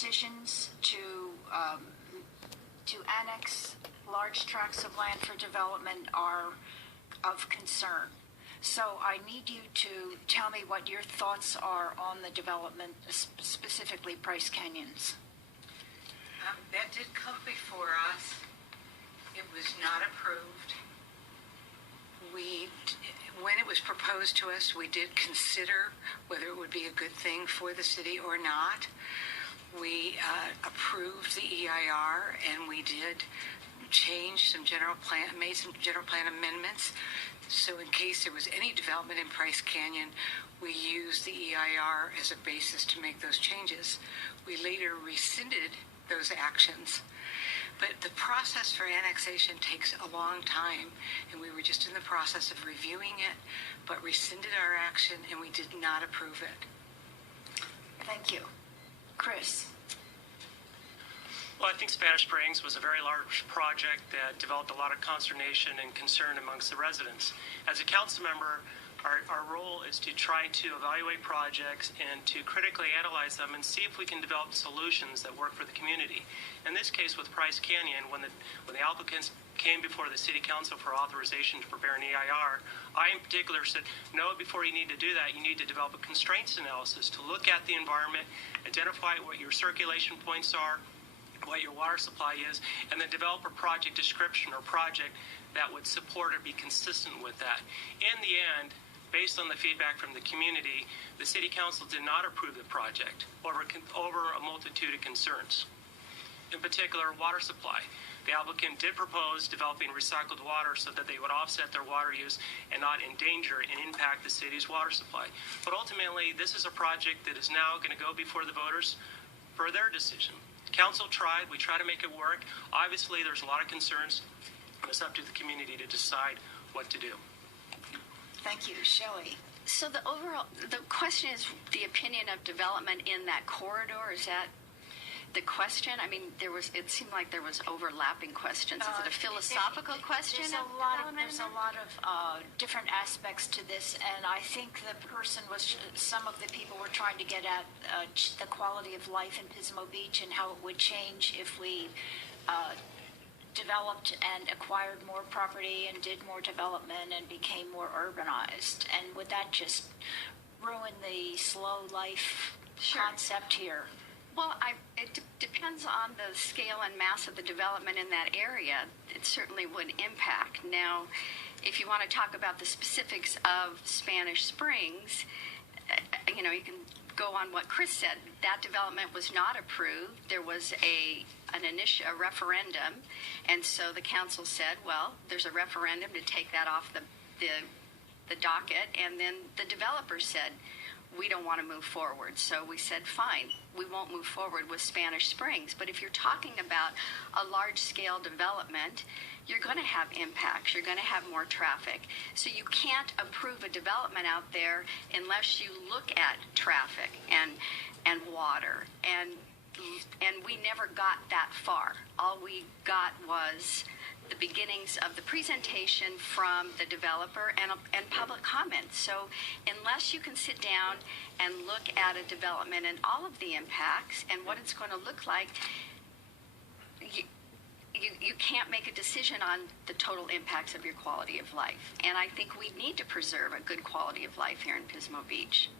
decisions to annex large tracts of land for development are of concern. So I need you to tell me what your thoughts are on the development, specifically Bryce Canyons. That did come before us. It was not approved. When it was proposed to us, we did consider whether it would be a good thing for the city or not. We approved the EIR, and we did change some made some general plan amendments. So in case there was any development in Bryce Canyon, we used the EIR as a basis to make those changes. We later rescinded those actions. But the process for annexation takes a long time, and we were just in the process of reviewing it, but rescinded our action, and we did not approve it. Thank you. Chris? Well, I think Spanish Springs was a very large project that developed a lot of consternation and concern amongst the residents. As a council member, our role is to try to evaluate projects and to critically analyze them and see if we can develop solutions that work for the community. In this case with Bryce Canyon, when the applicants came before the City Council for authorization to prepare an EIR, I in particular said, no, before you need to do that, you need to develop a constraints analysis to look at the environment, identify what your circulation points are, what your water supply is, and then develop a project description or project that would support or be consistent with that. In the end, based on the feedback from the community, the City Council did not approve the project over a multitude of concerns. In particular, water supply. The applicant did propose developing recycled water so that they would offset their water use and not endanger and impact the city's water supply. But ultimately, this is a project that is now going to go before the voters for their decision. The council tried. We tried to make it work. Obviously, there's a lot of concerns. It's up to the community to decide what to do. Thank you. Shelley? So the question is the opinion of development in that corridor. Is that the question? I mean, it seemed like there was overlapping questions. Is it a philosophical question? There's a lot of different aspects to this, and I think some of the people were trying to get at the quality of life in Pismo Beach and how it would change if we developed and acquired more property and did more development and became more urbanized. And would that just ruin the slow life concept here? Well, it depends on the scale and mass of the development in that area. It certainly would impact. Now, if you want to talk about the specifics of Spanish Springs, you can go on what Chris said. That development was not approved. There was a referendum, and so the council said, well, there's a referendum to take that off the docket, and then the developer said, we don't want to move forward. So we said, fine, we won't move forward with Spanish Springs. But if you're talking about a large-scale development, you're going to have impacts. You're going to have more traffic. So you can't approve a development out there unless you look at traffic and water. And we never got that far. All we got was the beginnings of the presentation from the developer and public comment. So unless you can sit down and look at a development and all of the impacts and what it's going to look like, you can't make a decision on the total impacts of your quality of life. And I think we need to preserve a good quality of life here in Pismo Beach.